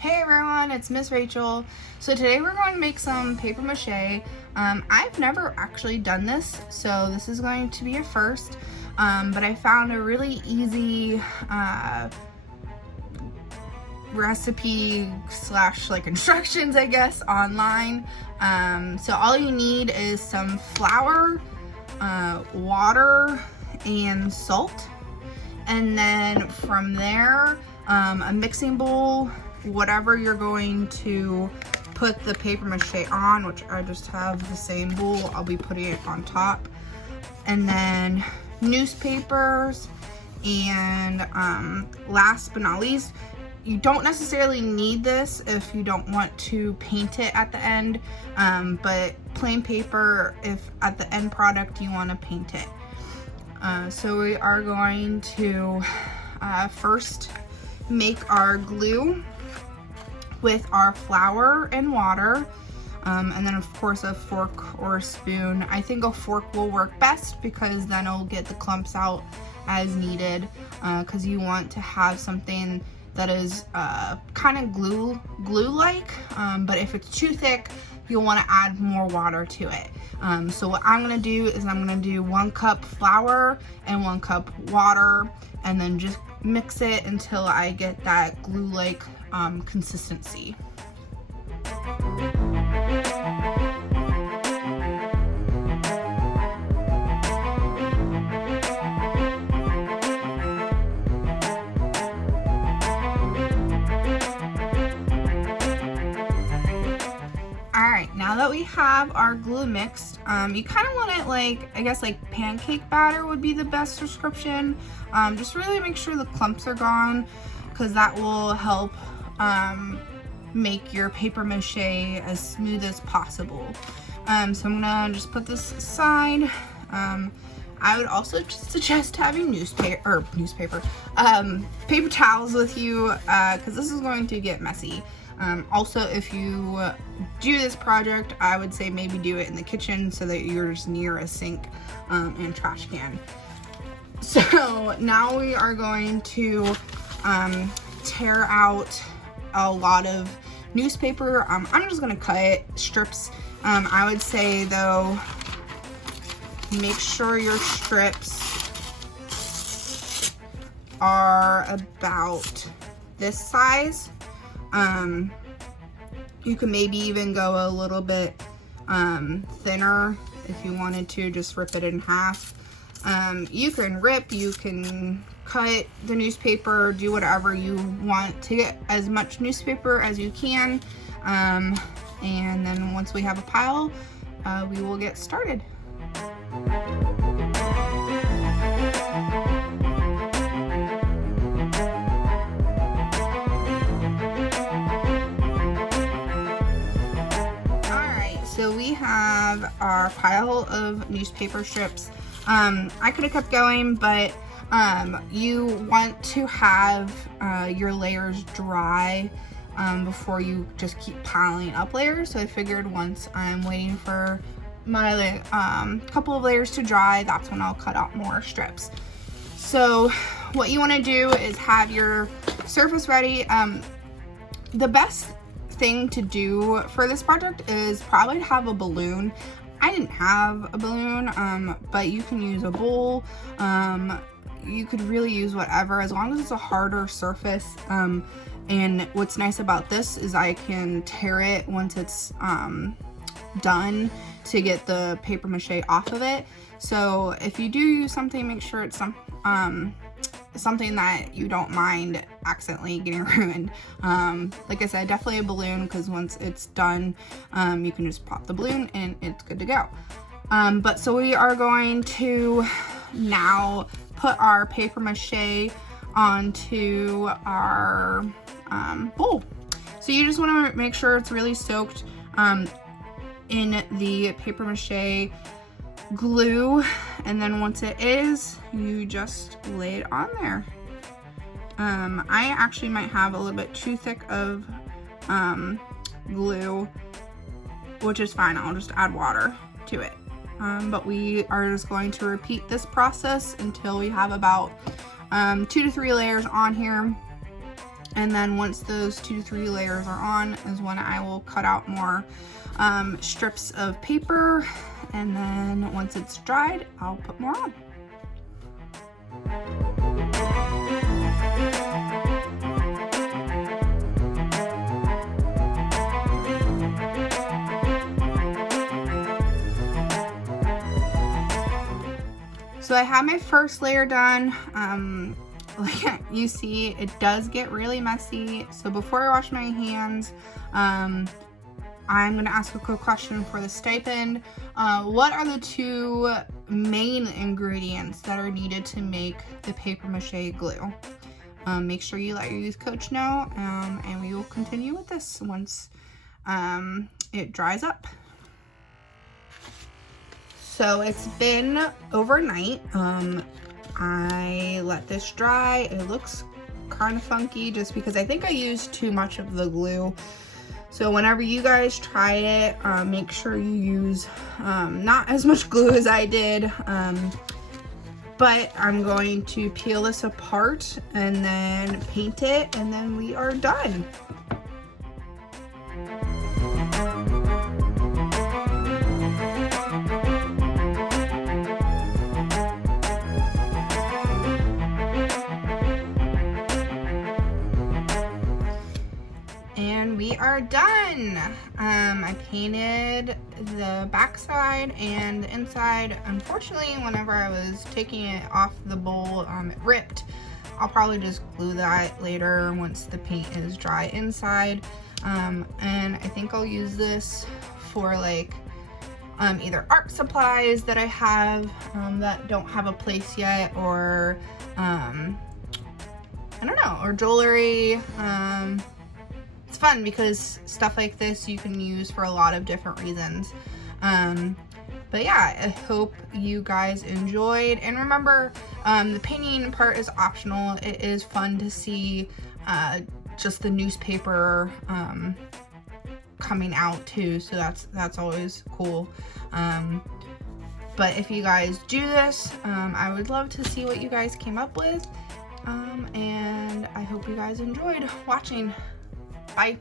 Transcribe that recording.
Hey everyone, it's Miss Rachel. So today we're going to make some paper mache. I've never actually done this, so this is going to be a first, but I found a really easy recipe slash like instructions, I guess, online. So all you need is some flour, water, and salt. And then from there, a mixing bowl, whatever you're going to put the paper mache on, which I just have the same bowl, I'll be putting it on top. And then newspapers, and last but not least, you don't necessarily need this if you don't want to paint it at the end, but plain paper if at the end product you want to paint it. So we are going to first make our glue with our flour and water, and then of course a fork or a spoon. I think a fork will work best because then it'll get the clumps out as needed, because you want to have something that is kind of glue-like, but if it's too thick, you'll want to add more water to it. So what I'm gonna do is I'm gonna do 1 cup flour and 1 cup water, and then just mix it until I get that glue-like consistency. Alright, now that we have our glue mixed, you kind of want it like, I guess like pancake batter would be the best description. Just really make sure the clumps are gone, because that will help make your paper mache as smooth as possible. So I'm gonna just put this aside. I would also just suggest having paper towels with you, because this is going to get messy. Also, if you do this project, I would say maybe do it in the kitchen so that you're just near a sink and trash can. So now we are going to tear out a lot of newspaper. I'm just gonna cut strips. I would say though, make sure your strips are about this size. You can maybe even go a little bit thinner if you wanted to, just rip it in half. You can rip, you can cut the newspaper, do whatever you want to get as much newspaper as you can. And then once we have a pile, we will get started. So we have our pile of newspaper strips. I could have kept going, but you want to have your layers dry before you just keep piling up layers. So I figured once I'm waiting for my couple of layers to dry, that's when I'll cut out more strips. So what you want to do is have your surface ready. The best thing to do for this project is probably to have a balloon. I didn't have a balloon, but you can use a bowl. You could really use whatever, as long as it's a harder surface. And what's nice about this is I can tear it once it's done to get the paper mache off of it. So if you do use something, make sure it's something that you don't mind accidentally getting ruined. Like I said, definitely a balloon, because once it's done, you can just pop the balloon and it's good to go. But so we are going to now put our paper mache onto our bowl. So you just want to make sure it's really soaked in the paper mache glue, and then once it is, you just lay it on there. I actually might have a little bit too thick of glue, which is fine. I'll just add water to it. But we are just going to repeat this process until we have about 2 to 3 layers on here. And then once those 2 to 3 layers are on is when I will cut out more strips of paper, and then once it's dried, I'll put more on. So I have my first layer done. Like you see, it does get really messy. So before I wash my hands, I'm gonna ask a quick question for the stipend. What are the 2 main ingredients that are needed to make the paper mache glue? Make sure you let your youth coach know, and we will continue with this once it dries up. So it's been overnight. I let this dry. It looks kind of funky just because I think I used too much of the glue. So whenever you guys try it, make sure you use not as much glue as I did. But I'm going to peel this apart and then paint it, and then we are done. And we are done. I painted the backside and the inside. Unfortunately, whenever I was taking it off the bowl, it ripped. I'll probably just glue that later once the paint is dry inside. And I think I'll use this for like either art supplies that I have that don't have a place yet, or I don't know, or jewelry. It's fun because stuff like this you can use for a lot of different reasons. But yeah, I hope you guys enjoyed. And remember, the painting part is optional. It is fun to see just the newspaper coming out too, so that's always cool. But if you guys do this, I would love to see what you guys came up with. And I hope you guys enjoyed watching. Bye.